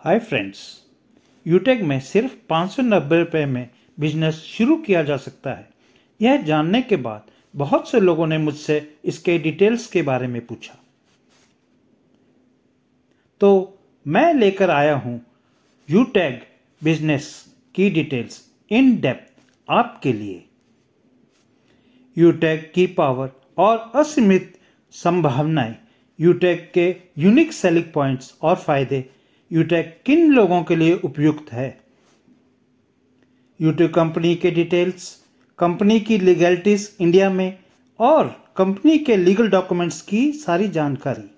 Hi friends, यूटेक में सिर्फ 590 रुपये में बिजनेस शुरू किया जा सकता है। यह जानने के बाद बहुत से लोगों ने मुझसे इसके डिटेल्स के बारे में पूछा, तो मैं लेकर आया हूं यूटेक बिजनेस की डिटेल्स इन डेप्थ आपके लिए। यूटेक की पावर और असीमित संभावनाएं, यूटेक के यूनिक सेलिंग पॉइंट्स और फायदे, यूटेक किन लोगों के लिए उपयुक्त है, यूटेक कंपनी के डिटेल्स, कंपनी की लीगैलिटीज इंडिया में और कंपनी के लीगल डॉक्यूमेंट्स की सारी जानकारी,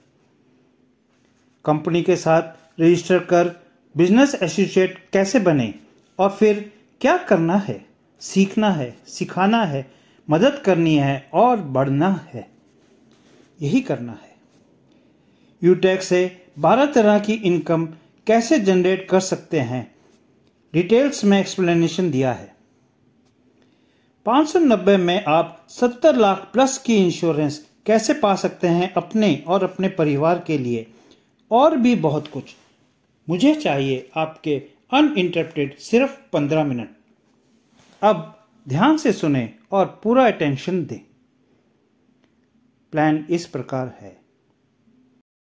कंपनी के साथ रजिस्टर कर बिजनेस एसोसिएट कैसे बने और फिर क्या करना है, सीखना है, सिखाना है, मदद करनी है और बढ़ना है, यही करना है। यूटेक से 12 तरह की इनकम कैसे जनरेट कर सकते हैं, डिटेल्स में एक्सप्लेनेशन दिया है। 590 में आप 70 लाख प्लस की इंश्योरेंस कैसे पा सकते हैं अपने और अपने परिवार के लिए, और भी बहुत कुछ। मुझे चाहिए आपके अनइंटरप्टेड सिर्फ 15 मिनट। अब ध्यान से सुने और पूरा अटेंशन दें। प्लान इस प्रकार है।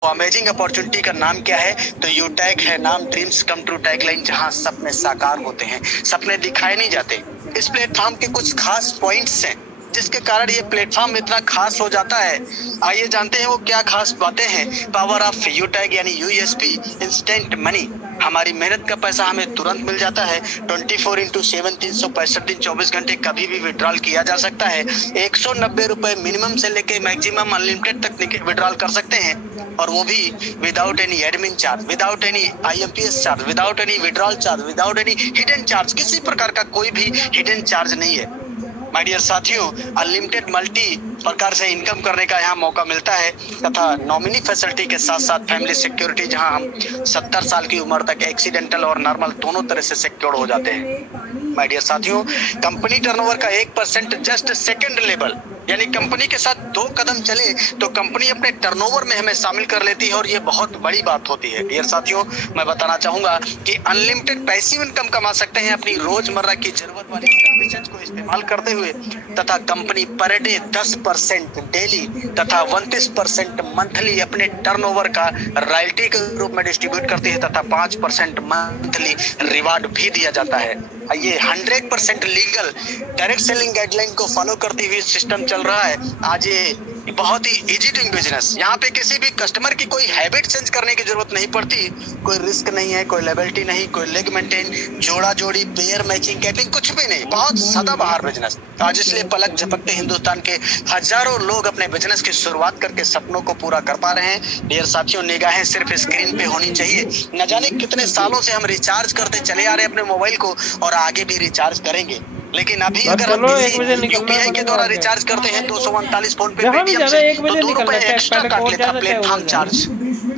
अमेजिंग अपॉर्चुनिटी का नाम क्या है? तो यूटेक है नाम, ड्रीम्स कम ट्रू टैगलाइन, जहां सपने साकार होते हैं, सपने दिखाए नहीं जाते। इस प्लेटफॉर्म के कुछ खास पॉइंट्स हैं जिसके कारण ये प्लेटफॉर्म इतना खास हो जाता है। आइए जानते हैं वो क्या खास बातें हैं। पावर ऑफ यूटेक यानी यूएसपी, इंस्टेंट मनी, हमारी मेहनत का पैसा हमें तुरंत मिल जाता है। 24/7 365 दिन 24 घंटे कभी भी विड्रॉल किया जा सकता है। 190 रुपए मिनिमम से लेके मैक्सिमम अनलिमिटेड तक विड्रॉल कर सकते हैं, और वो भी without any admin charge, without any IMPS charge, without any withdrawal charge, without any hidden charge. किसी प्रकार का कोई भी हिडन चार्ज नहीं है। माय डियर साथियों, अनलिमिटेड मल्टी प्रकार से इनकम करने का यहाँ मौका मिलता है, तथा नॉमिनी फैसिलिटी के साथ साथ फैमिली सिक्योरिटी, जहाँ हम 70 साल की उम्र तक एक्सीडेंटल और नॉर्मल दोनों तरह से सिक्योर्ड हो जाते हैं। माय डियर साथियों, कंपनी टर्नओवर का 1% जस्ट सेकंड लेवल, यानी कंपनी के साथ 2 कदम चले तो कंपनी अपने टर्नओवर में हमें शामिल कर लेती है, और ये बहुत बड़ी बात होती है। डियर साथियों, मैं बताना चाहूंगा कि अनलिमिटेड पैसिव इनकम कमा सकते हैं अपनी रोजमर्रा की जरूरत वाली सर्विसेज को इस्तेमाल करते हुए, तथा कंपनी पर डे 10% डेली तथा 29% मंथली अपने टर्नओवर का रॉयल्टी के रूप में डिस्ट्रीब्यूट करती है, तथा 5% मंथली रिवार्ड भी दिया जाता है। ये 100% लीगल डायरेक्ट सेलिंग गाइडलाइन को फॉलो करती हुई सिस्टम चल रहा है। आज ये बहुत ही इजी डूइंग बिजनेस। यहाँ पे किसी भी कस्टमर की कोई हैबिट चेंज करने की जरूरत नहीं पड़ती, कोई रिस्क नहीं है, कोई लायबिलिटी नहीं, कोई लेग मेंटेन, जोड़ा जोड़ी, पेयर मैचिंग, कैटिंग, कुछ भी नहीं। बहुत सदाबहार बिजनेस। आज इसलिए पलक झपकते हिंदुस्तान के हजारों लोग अपने बिजनेस की शुरुआत करके सपनों को पूरा कर पा रहे हैं। डियर साथियों, निगाहें सिर्फ स्क्रीन पे होनी चाहिए। न जाने कितने सालों से हम रिचार्ज करते चले आ रहे हैं अपने मोबाइल को, और आगे भी रिचार्ज करेंगे, लेकिन अभी अगर हम यूपीआई के द्वारा रिचार्ज करते हैं 239 फोन पे पेटीएम से, तो 2 रुपए एक्स्ट्रा काट लेता प्लेटफॉर्म चार्ज,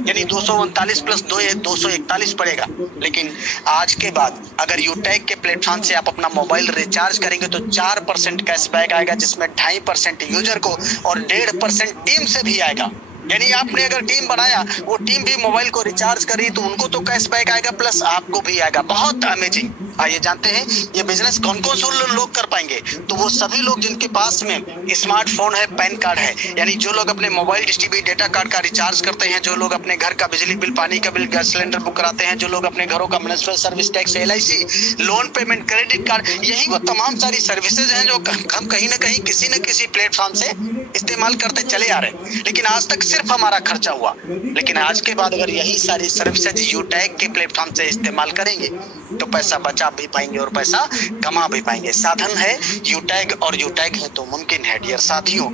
यानी 239 प्लस 2 241 पड़ेगा। लेकिन आज के बाद अगर यूटेक के प्लेटफॉर्म से आप अपना मोबाइल रिचार्ज करेंगे तो 4% कैशबैक आएगा, जिसमें 2.5% यूजर को और 1.5% टीम से भी आएगा। यानी आपने अगर टीम बनाया, वो टीम भी मोबाइल को रिचार्ज करी तो उनको तो कैशबैक आएगा, प्लस आपको भी आएगा। बहुत अमेजिंग। आइए जानते हैं ये बिजनेस कौन कौन से लोग कर पाएंगे। तो वो सभी लोग जिनके पास में स्मार्टफोन है, पैन कार्ड है, यानी जो लोग अपने mobile dish TV data card का रिचार्ज करते हैं, जो लोग अपने घर का बिजली बिल, पानी का बिल, गैस सिलेंडर बुक कराते हैं, जो लोग अपने घरों का municipal service tax, LIC, loan payment, credit card, यही वो तमाम सारी सर्विसेज हैं जो हम कहीं ना कहीं किसी न किसी प्लेटफॉर्म से इस्तेमाल करते चले आ रहे हैं। लेकिन आज तक सिर्फ हमारा खर्चा हुआ, लेकिन आज के बाद अगर यही सारी सर्विसेज यूटेक के प्लेटफॉर्म से इस्तेमाल करेंगे तो पैसा बचा भी पाएंगे और पैसा कमा भी पाएंगे। साधन है यूटेक, और यूटेक है तो मुमकिन है। डियर साथियों,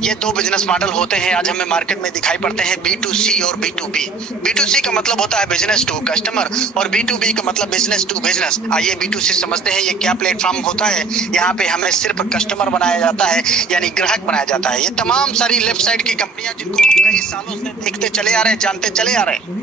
ये 2 बिजनेस मॉडल होते हैं आज हमें मार्केट में दिखाई पड़ते हैं, B2C और B2B। B2C का मतलब होता है बिजनेस टू कस्टमर, और B2B का मतलब बिजनेस टू बिजनेस। आइए B2C समझते हैं ये क्या प्लेटफॉर्म होता है। यहाँ पे हमें सिर्फ कस्टमर बनाया जाता है, यानी ग्राहक बनाया जाता है। ये तमाम सारी लेफ्ट साइड की कंपनियां जिनको हम कई सालों से देखते चले आ रहे हैं, जानते चले आ रहे हैं,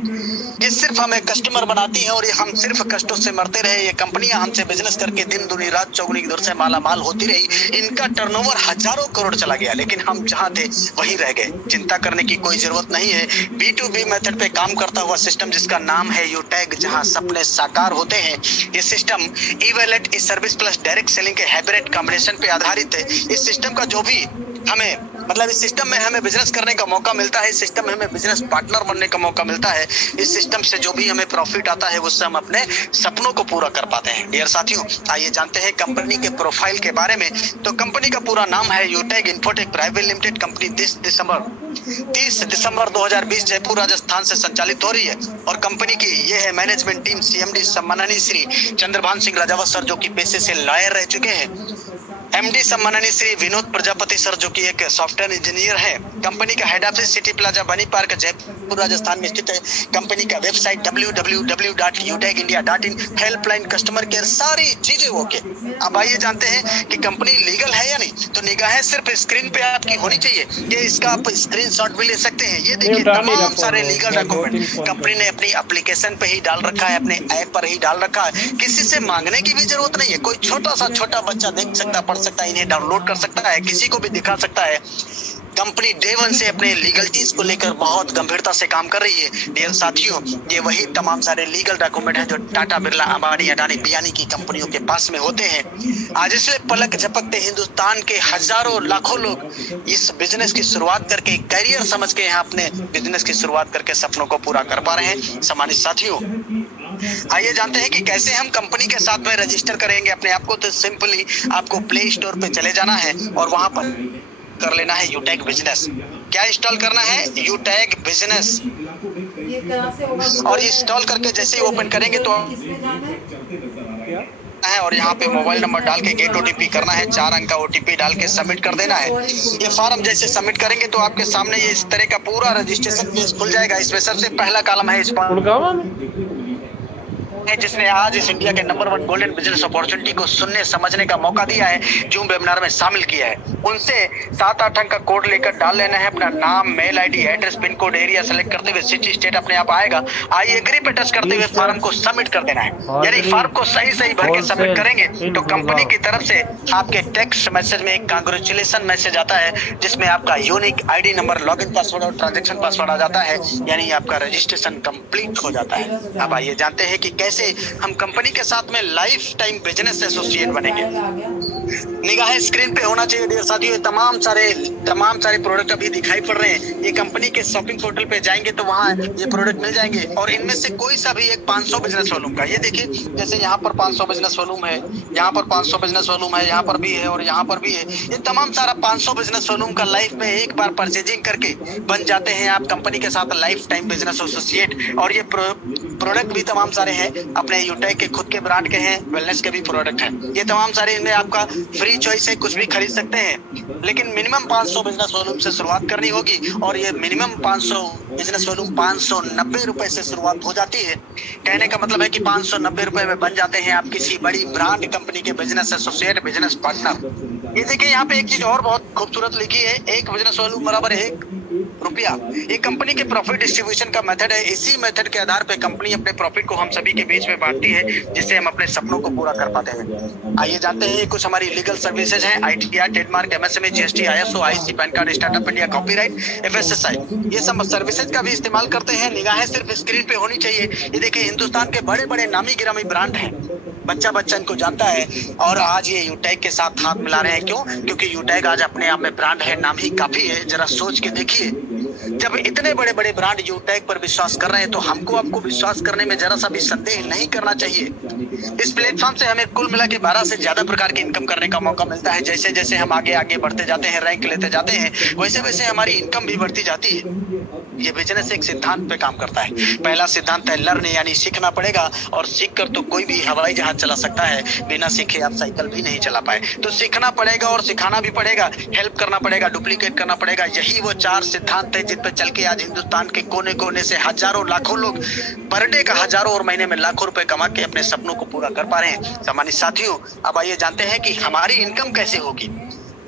ये सिर्फ हमें कस्टमर बनाती है, और ये हम सिर्फ कष्टों से मरते रहे। ये कंपनियां हमसे बिजनेस करके दिन दुनी रात चौगुनी की दर से माला माल होती रही। इनका टर्नओवर हजारों करोड़ चला गया, लेकिन हम जहाँ थे वहीं रह गए। चिंता करने की कोई जरूरत नहीं है। B2B मेथड पे काम करता हुआ सिस्टम जिसका नाम है यूटैग, जहाँ सपने साकार होते हैं। ये सिस्टम ई-वॉलेट, ई सर्विस प्लस डायरेक्ट सेलिंग के हाइब्रिड कॉम्बिनेशन पे आधारित है। इस सिस्टम का जो भी हमें इस सिस्टम में हमें बिजनेस करने का मौका मिलता है, इस सिस्टम में हमें बिजनेस पार्टनर बनने का मौका मिलता है, इस सिस्टम से जो भी हमें प्रॉफिट आता है उससे हम अपने सपनों को पूरा कर पाते हैं। डियर साथियों, आइए जानते हैं कंपनी के प्रोफाइल के बारे में। तो कंपनी का पूरा नाम है यूटैग इन्फोटेक प्राइवेट लिमिटेड। कंपनी 30 दिसंबर 2020 जयपुर राजस्थान से संचालित हो रही है और कंपनी की ये है मैनेजमेंट टीम। CMD सम्माननीय श्री चंद्रभान सिंह राजावत सर, जो कि पेशे से लॉयर रह चुके हैं। MD सम्माननीय श्री विनोद प्रजापति सर, जो कि एक सॉफ्टवेयर इंजीनियर है। कंपनी का हेड ऑफिस सिटी प्लाजा बनी पार्क जयपुर राजस्थान में स्थित है। कंपनी का website www.utagindia.in, helpline, customer care, सारी चीजें ओके। अब आइए जानते हैं कि कंपनी लीगल है या नहीं। तो निगाहें सिर्फ स्क्रीन पे आपकी होनी चाहिए, ये इसका आप स्क्रीनशॉट भी ले सकते हैं। ये देखिए तमाम सारे लीगल डॉक्यूमेंट कंपनी ने अपनी एप्लीकेशन पे ही डाल रखा है, अपने ऐप पर ही डाल रखा है। किसी से मांगने की भी जरूरत नहीं है। कोई छोटा बच्चा देख सकता, पढ़ सकता है, इन्हें डाउनलोड कर सकता है, किसी को भी दिखा सकता है। कंपनी डे वन से अपने लीगलिटीज को लेकर बहुत गंभीरता से काम कर रही है। डियर साथियों, ये वही तमाम सारे लीगल डॉक्यूमेंट हैं जो टाटा, बिरला, अंबानी, अडानी, बियानी की कंपनियों के पास में होते हैं। आज इसलिए पलक झपकते हिंदुस्तान के हजारों लाखों लोग इस बिजनेस की शुरुआत करके, करियर समझ के यहाँ अपने बिजनेस की शुरुआत करके सपनों को पूरा कर पा रहे हैं। सम्मानित साथियों, आइए जानते हैं कि कैसे हम कंपनी के साथ में रजिस्टर करेंगे अपने आप को। तो सिंपली आपको प्ले स्टोर पे चले जाना है और वहां पर कर लेना है यूटैग बिजनेस। क्या इंस्टॉल करना है? यूटैग बिजनेस। और इंस्टॉल करके जैसे ही ओपन करेंगे तो है और यहाँ पे मोबाइल नंबर डाल के गेट OTP करना है। 4 अंक का OTP डाल के सबमिट कर देना है। ये फॉर्म जैसे सबमिट करेंगे तो आपके सामने ये इस तरह का पूरा रजिस्ट्रेशन पेज खुल जाएगा। इसमें सबसे पहला कॉलम है जिसने आज इस इंडिया के नंबर 1 गोल्डन बिजनेस अपॉर्चुनिटी को सुनने समझने का मौका दिया है, जूम वेबिनार में शामिल किया है। उनसे 7-8 अंक का कोड लेकर डाल लेना है अपना नाम, mail ID, address, pin code, area select करते हुए सिटी स्टेट अपने आप आएगा। आई एग्री पे टच करते हुए फॉर्म को सबमिट कर देना है। यानी फॉर्म को सही भर के सबमिट करेंगे तो कंपनी की तरफ से आपके टेक्स्ट मैसेज में एक कांग्रेचुलेशन मैसेज आता है, जिसमें आपका unique ID number, login password और ट्रांजेक्शन पासवर्ड आ जाता है। यानी आपका रजिस्ट्रेशन कंप्लीट हो जाता है। अब आइए जानते हैं कि कैसे हम कंपनी के साथ में लाइफ टाइम बिजनेस एसोसिएट बनेंगे। निगाहें स्क्रीन पे होना चाहिए। डियर साथियों, तमाम सारे प्रोडक्ट अभी दिखाई पड़ रहे हैं। ये कंपनी के शॉपिंग पोर्टल पे जाएंगे तो वहाँ ये प्रोडक्ट मिल जाएंगे और इनमें से कोई सा भी एक 500 बिजनेस वॉल्यूम का, ये देखिए जैसे यहाँ पर 500 बिजनेस वॉल्यूम है, यहाँ पर 500 बिजनेस वॉल्यूम है, यहाँ पर भी है और यहाँ पर भी है। ये तमाम सारा 500 बिजनेस वॉल्यूम का लाइफ में एक बार परचेजिंग करके बन जाते हैं आप कंपनी के साथ लाइफ टाइम बिजनेस एसोसिएट। और ये प्रोडक्ट भी तमाम सारे हैं, अपने यूटैग के खुद के ब्रांड के हैं, वेलनेस के भी प्रोडक्ट हैं। ये तमाम सारे इनमें आपका फ्री चॉइस है, कुछ भी खरीद सकते हैं, लेकिन मिनिमम 500 बिजनेस वॉल्यूम से शुरुआत करनी होगी। और ये मिनिमम 500 बिजनेस वॉल्यूम 590 रुपए से शुरुआत हो जाती है। कहने का मतलब है कि 590 रुपए में बन जाते हैं आप किसी बड़ी ब्रांड कंपनी के बिजनेस एसोसिएट, बिजनेस पार्टनर। ये देखिए यहाँ पे एक चीज और बहुत खूबसूरत लिखी है, एक बिजनेस वॉल्यूम बराबर 1 रुपया। ये कंपनी के प्रॉफिट डिस्ट्रीब्यूशन का मेथड है। इसी मेथड के आधार पे कंपनी अपने प्रॉफिट को हम सभी के बीच में बांटती है, जिससे हम अपने सपनों को पूरा कर पाते हैं। आइए जानते हैं कुछ हमारी लीगल सर्विसेज हैं। ITR, trademark, MSME, GST, ISO, IC, pan card, startup India, copyright, FSSAI, ये सब सर्विसेज का भी इस्तेमाल करते हैं। निगाहें सिर्फ स्क्रीन पे होनी चाहिए। ये देखिए हिंदुस्तान के बड़े बड़े नामी गिरामी ब्रांड हैं, बच्चा इनको जानता है और आज ये यूटैग के साथ हाथ मिला रहे हैं। क्यों? क्योंकि यूटैग आज अपने आप में ब्रांड है, नाम ही काफी है। जरा सोच के देखिए, जब इतने बड़े बड़े ब्रांड यूटैग पर विश्वास कर रहे हैं तो हमको आपको विश्वास करने में जरा सा भी संदेह नहीं करना चाहिए। इस प्लेटफॉर्म से हमें कुल मिला के 12 से ज्यादा प्रकार की इनकम करने का मौका मिलता है। जैसे जैसे हम आगे बढ़ते जाते हैं, रैंक लेते जाते हैं, वैसे वैसे हमारी इनकम भी बढ़ती जाती है। ये बिजनेस एक सिद्धांत पे काम करता है। पहला सिद्धांत है लर्न, यानी सीखना पड़ेगा। और सीख कर तो कोई भी हवाई जहाज चला सकता है, बिना सीखे आप साइकिल भी नहीं चला पाए। तो सीखना पड़ेगा और सिखाना भी पड़ेगा, हेल्प करना पड़ेगा, डुप्लीकेट करना पड़ेगा। यही वो 4 सिद्धांत है जिन पे चल के आज हिंदुस्तान के कोने कोने से हजारों लाखों लोग पर डे का हजारों और महीने में लाखों रुपए कमा के अपने सपनों को पूरा कर पा रहे हैं। सम्मानित साथियों, अब आइए जानते हैं कि हमारी इनकम कैसे होगी।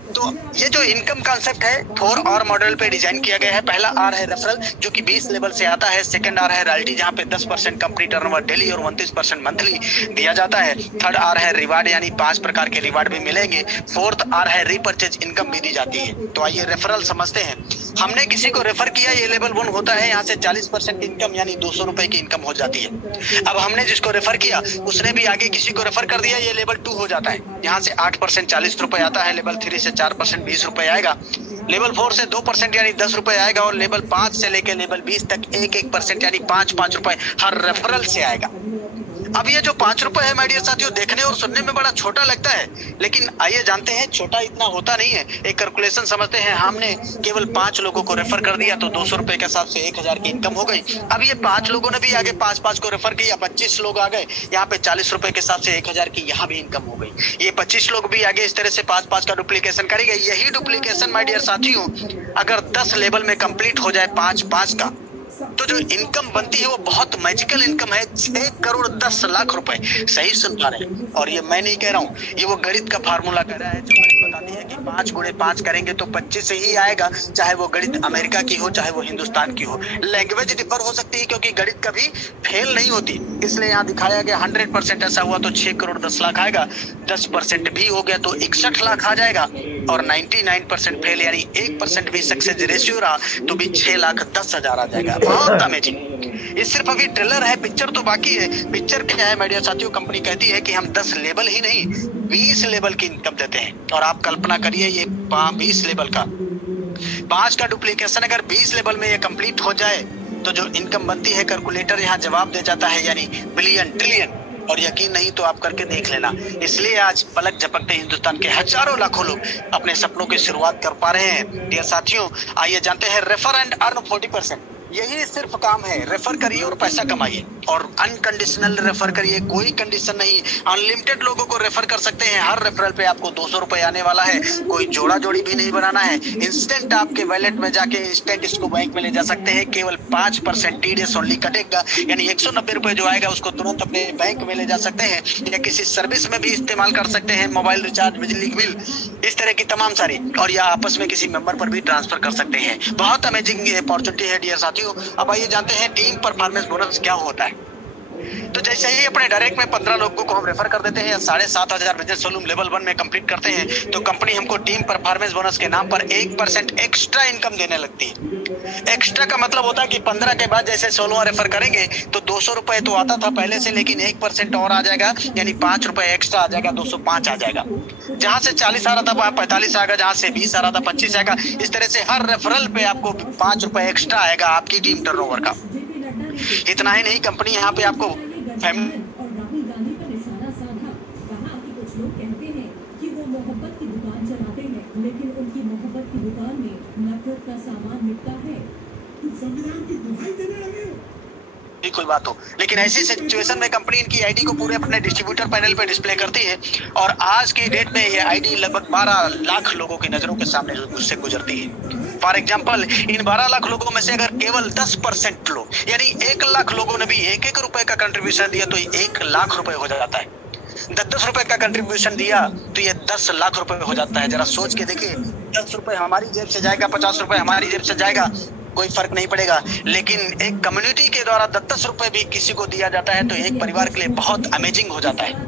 तो ये जो इनकम कॉन्सेप्ट है 4 और मॉडल पे डिजाइन किया गया है। पहला आर है रेफरल, जो कि 20 लेवल से आता है। सेकंड आर है रॉयल्टी, जहाँ पे 10% कंपनी टर्नओवर डेली और 29% मंथली दिया जाता है। थर्ड आर है रिवार्ड, यानी 5 प्रकार के रिवार्ड भी मिलेंगे। फोर्थ आर है रीपरचेज इनकम भी दी जाती है। तो आइए रेफरल समझते हैं। हमने किसी को रेफर किया, ये लेवल 1 होता है, यहाँ से 40% इनकम यानी 200 रुपए की इनकम हो जाती है। अब हमने जिसको रेफर किया उसने भी आगे किसी को रेफर कर दिया, ये लेवल 2 हो जाता है। यहाँ से 8% 40 रुपए आता है। लेवल 3 से 4% 20 रुपए आएगा। लेवल 4 से 2% यानी 10 रुपए आएगा। और लेवल 5 से लेकर लेवल 20 तक 1% यानी 5 रुपए हर रेफरल से आएगा। अब ये जो 5 रुपए है माय डियर साथियों, देखने और सुनने में बड़ा छोटा लगता है, लेकिन आइए जानते हैं छोटा इतना होता नहीं है। एक कैलकुलेशन समझते हैं। हमने केवल 5 लोगों को रेफर कर दिया तो 200 रुपए के हिसाब से 1000 की इनकम हो गई। अब ये 5 लोगों ने भी आगे 5 को रेफर किया, 25 लोग आ गए। यहाँ पे 40 रुपए के हिसाब से 1000 की यहाँ भी इनकम हो गई। ये 25 लोग भी आगे इस तरह से 5 का डुप्लीकेशन करेंगे। यही डुप्लीकेशन माय डियर साथियों अगर 10 लेवल में कंप्लीट हो जाए 5 का, तो जो इनकम बनती है वो बहुत मैजिकल इनकम है। 6 करोड़ 10 लाख रुपए। सही सुन पा रहे हैं। और ये मैं नहीं कह रहा हूँ, ये वो गणित का फार्मूला कह रहा है, जो गणित बताती है कि 5 गुणे 5 करेंगे तो 25 से ही आएगा। चाहे वो गणित अमेरिका की हो, चाहे वो हिंदुस्तान की हो। लैंग्वेज डिफर हो सकती है, क्योंकि गणित कभी फेल नहीं होती। इसलिए यहाँ दिखाया गया 100% ऐसा हुआ तो 6 करोड़ 10 लाख आएगा। 10% भी हो गया तो 61 लाख आ जाएगा। और 99% फेल यानी 1% भी सक्सेस रेशियो रहा तो भी 6,10,000 आ जाएगा। बहुत अमेजिंग। ये सिर्फ अभी ट्रेलर है, पिक्चर तो बाकी है। पिक्चर क्या है मेरे साथियों, कंपनी कहती है कि हम 10 लेवल ही नहीं 20 लेवल की इनकम देते हैं। और आप कल्पना करिए ये 20 लेवल का 5 का डुप्लीकेशन अगर 20 लेवल में ये कंप्लीट हो जाए तो जो इनकम बनती है, कैलकुलेटर यहाँ जवाब दे जाता है, यानी बिलियन ट्रिलियन। और यकीन नहीं तो आप करके देख लेना। इसलिए आज पलक झपकते हिंदुस्तान के हजारों लाखों लोग अपने सपनों की शुरुआत कर पा रहे हैं। डियर साथियों, आइए जानते हैं रेफर एंड अर्न 40%। यही सिर्फ काम है, रेफर करिए और पैसा कमाइए। और अनकंडीशनल रेफर करिए, कोई कंडीशन नहीं। अनलिमिटेड लोगों को रेफर कर सकते हैं। हर रेफरल पे आपको 200 रुपए आने वाला है। कोई जोड़ा जोड़ी भी नहीं बनाना है। इंस्टेंट आपके वॉलेट में जाके इंस्टेंट इसको बैंक में ले जा सकते हैं। केवल 5% टीडीएस ओनली कटेगा, यानी 190 रुपए जो आएगा उसको तुरंत अपने बैंक में ले जा सकते हैं, या किसी सर्विस में भी इस्तेमाल कर सकते हैं। मोबाइल रिचार्ज, बिजली बिल, इस तरह की तमाम सारी। और या आपस में किसी मेंबर पर भी ट्रांसफर कर सकते हैं। बहुत अमेजिंग अपॉर्चुनिटी है डियर साथियों। अब आइए जानते हैं टीम परफॉर्मेंस बोनस क्या होता है। तो जैसे ही अपने डायरेक्ट में 15 लोगों को हम रेफर कर देते हैं या 7,500 बिजनेस वॉल्यूम लेवल 1 में कंप्लीट करते हैं, तो कंपनी हमको टीम परफॉर्मेंस बोनस के नाम पर 1% एक्स्ट्रा इनकम देने लगती है। एक्स्ट्रा का मतलब होता है कि 15 के बाद जैसे 16 रेफर करेंगे तो 200 रुपए तो आता था पहले से, लेकिन 1% और आ जाएगा, यानी 5 रुपए एक्स्ट्रा आ जाएगा, 205 आ जाएगा। जहां से 40 आ रहा था वहां 45 आएगा, जहां से 20 आ रहा था 25 आएगा। इस तरह से हर रेफरल पे आपको 5 रुपए एक्स्ट्रा आएगा आपकी टीम टर्नओवर का। इतना ही नहीं, कंपनी यहाँ पे आपको फैमिली और राहुल गांधी पर निशाना साधा। कहा कि कुछ लोग कहते हैं कि वो मोहब्बत की दुकान चलाते हैं, लेकिन उनकी मोहब्बत की दुकान में नफरत का सामान मिलता है। तुम संविधान की दुहाई देने लगे हो। कोई बात हो, लेकिन ऐसी सिचुएशन में कंपनी इनकी आईडी को पूरे अपने डिस्ट्रीब्यूटर पैनल पे डिस्प्ले करती है। और आज की डेट में ये आईडी लगभग 12 लाख लोगों की नजरों के सामने उससे गुजरती है। फॉर एग्जाम्पल, इन 12 लाख लोगों में से अगर केवल 10% लोग, यानी 1 लाख लोगों ने भी 1-1 रुपए का कंट्रीब्यूशन दिया तो 1 लाख रुपए हो जाता है। 10-10 रुपए का कंट्रीब्यूशन दिया तो ये 10 लाख रुपए हो जाता है। जरा सोच के देखिए, 10 रुपए हमारी जेब से जाएगा, 50 रुपए हमारी जेब से जाएगा, कोई फर्क नहीं पड़ेगा। लेकिन एक कम्युनिटी के द्वारा 10-10 रुपए भी किसी को दिया जाता है तो एक परिवार के लिए बहुत अमेजिंग हो जाता है।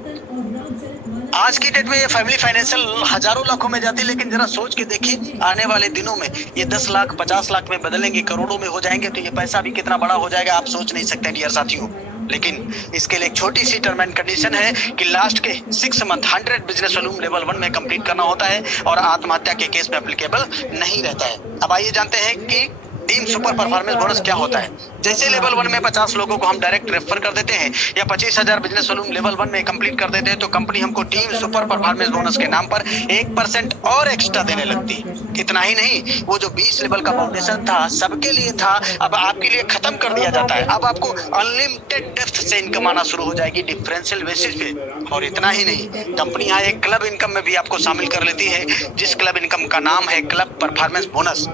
आज की डेट में ये फैमिली फाइनेंशियल हजारों लाखों में जाती है, लेकिन जरा सोच के देखिए आने वाले दिनों में ये 10 लाख 50 लाख में बदलेंगे, करोड़ों में हो जाएंगे, तो ये पैसा भी कितना बड़ा हो जाएगा आप सोच नहीं सकते डियर साथियों। लेकिन इसके लिए एक छोटी सी टर्म एंड कंडीशन है कि लास्ट के 6 मंथ 100 बिजनेस वॉल्यूम लेवल 1 में कंप्लीट करना होता है और आत्महत्या के केस में एप्लीकेबल नहीं रहता है। अब आइए जानते हैं कि टीम सुपर परफॉर्मेंस बोनस क्या होता है। जैसे लेवल 1 में 50 लोगों को हम डायरेक्ट रेफर कर देते हैं या 25,000 बिजनेस वॉल्यूम लेवल 1 में कंप्लीट कर देते हैं, तो कंपनी हमको टीम सुपर परफॉर्मेंस बोनस के नाम पर 1% और एक्स्ट्रा देने लगती है। इतना ही नहीं, वो जो 20 लेवल का फाउंडेशन था सबके लिए था, अब आपके लिए खत्म कर दिया जाता है। अब आपको अनलिमिटेड डेप्थ से इनकम आना शुरू हो जाएगी डिफरेंशियल बेसिस पे। और इतना ही नहीं, कंपनी यहाँ एक क्लब इनकम में भी आपको शामिल कर लेती है, जिस क्लब इनकम का नाम है क्लब परफॉर्मेंस बोनस।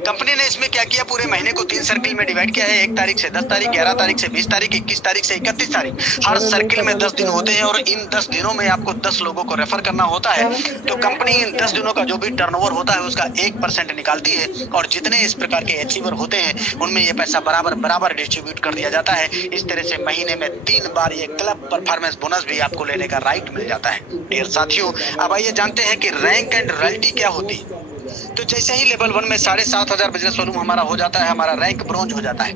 कंपनी ने इसमें क्या किया, पूरे महीने को 3 सर्किल में डिवाइड किया है। 1 तारीख से 10 तारीख, 11 तारीख से 20 तारीख, 21 तारीख से 31 तारीख। हर सर्किल में 10 दिन होते हैं और इन 10 दिनों में आपको 10 लोगों को रेफर करना होता है। तो कंपनी इन 10 दिनों का जो भी टर्नओवर होता है उसका 1% निकालती है और जितने इस प्रकार के अचीवर होते हैं उनमें ये पैसा बराबर डिस्ट्रीब्यूट कर दिया जाता है। इस तरह से महीने में 3 बार ये क्लब परफॉर्मेंस बोनस भी आपको लेने का राइट मिल जाता है। डियर साथियों, अब आइए जानते हैं कि रैंक एंड रॉयल्टी क्या होती है। तो जैसे ही लेवल 1 में 7,500 बिजनेस वॉल्यूम हमारा हो जाता है, हमारा रैंक ब्रोंज हो जाता है।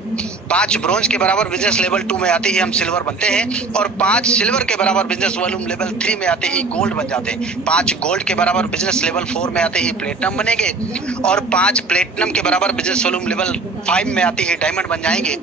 5 ब्रोंज के बराबर बिजनेस लेवल 2 में आते ही हम सिल्वर बनते हैं और 5 सिल्वर के बराबर बिजनेस वॉल्यूम लेवल 3 में आते ही गोल्ड बन जाते हैं। 5 गोल्ड के बराबर बिजनेस लेवल 4 में आते ही प्लेटिनम बनेंगे और 5 प्लेटिनम के बराबर बिजनेस वॉल्यूम लेवल 5 में आते ही डायमंड बन जाएंगे।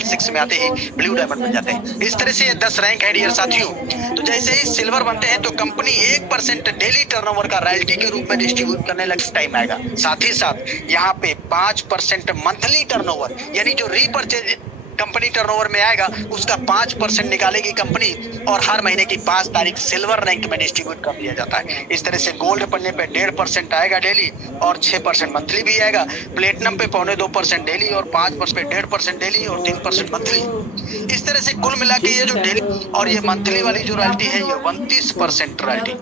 6 में आते ही ब्लू डायमंड बन जाते हैं। इस तरह से ये 10 रैंक है डियर साथियों। तो जैसे ही सिल्वर बनते हैं तो कंपनी 1% डेली टर्नओवर का रॉयल्टी के रूप में डिस्ट्रीब्यूट करने लग टाइम आएगा। साथ ही साथ यहाँ पे 5% मंथली टर्नओवर यानी जो रीपरचेज कंपनी टर्नओवर में आएगा उसका 5% निकालेगी कंपनी और हर महीने की 5 तारीख सिल्वर रैंक में डिस्ट्रीब्यूट कर दिया जाता है। इस तरह से गोल्ड पढ़ने पे 1.5% आएगा डेली और 6% मंथली भी आएगा। प्लेटिनम पे 2.25% डेली और 5% पे 1.5% डेली और 3% मंथली। इस तरह से कुल मिला के ये जो डेली और ये मंथली वाली जो रॉयल्टी है ये 29% रॉयल्टी,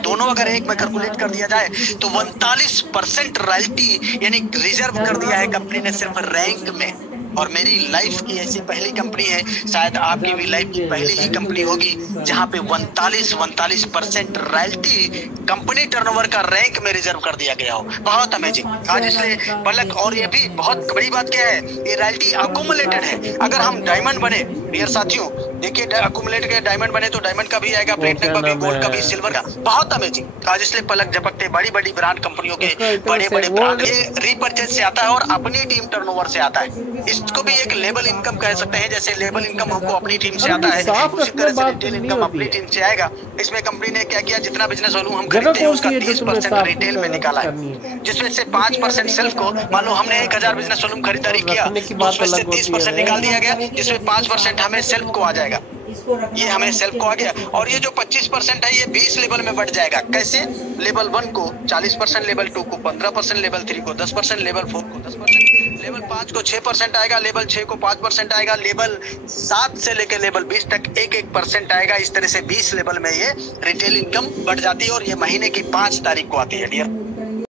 दोनों अगर एक में कैलकुलेट कर दिया जाए तो 39% रॉयल्टी यानी रिजर्व कर दिया है कंपनी ने सिर्फ रैंक में। और मेरी लाइफ की ऐसी पहली कंपनी है, शायद आपकी भी लाइफ की पहली ही कंपनी होगी जहां पे 39% रॉयल्टी कंपनी टर्नओवर का रैंक में रिजर्व कर दिया गया हो। बहुत अमेजिंग आज इसलिए पलक। और ये भी बहुत बड़ी बात क्या है, ये रॉयल्टी अकुमुलेटेड है। अगर हम डायमंड बने डियर साथियों, देखिए अकुमुलेटेड के डायमंड बने तो डायमंड का भी आएगा, प्लेटिनम का भी, गोल्ड का भी, सिल्वर का। बहुत अमेजिंग आज इसलिए पलक झपकते बड़ी बड़ी ब्रांड कंपनियों के बड़े बड़े ब्रांड ये रीपरचेज से आता है और अपनी टीम टर्नओवर से आता है। इसको भी एक लेबल इनकम कह सकते हैं। जैसे लेबल इनकम हमको अपनी टीम से आता है उसी तरह से रिटेल इनकम अपनी टीम से आएगा। इसमें कंपनी ने क्या किया, जितना बिजनेस वॉल्यूम हम खरीदते हैं उसका 30% रिटेल में निकाला है, जिसमें से 5% सेल्फ को, मान लो हमने 1000 बिजनेस वॉल्यूम खरीदारी किया तो उसमें से 30% निकाल दिया गया, जिसमें 5% हमें सेल्फ को आ जाएगा। ये हमें सेल्फ को आ गया और ये जो 25% है ये 20 लेवल में बढ़ जाएगा। कैसे? लेवल 1 को 40%, लेवल 2 को 15%, लेवल 3 को 10%, लेवल 4 को 10%, लेवल 5 को 6% आएगा, लेवल 6 को 5% आएगा, लेवल 7 से लेकर लेवल 20 तक 1% आएगा। इस तरह से 20 लेवल में ये रिटेल इनकम बढ़ जाती है और ये महीने की 5 तारीख को आती है डियर।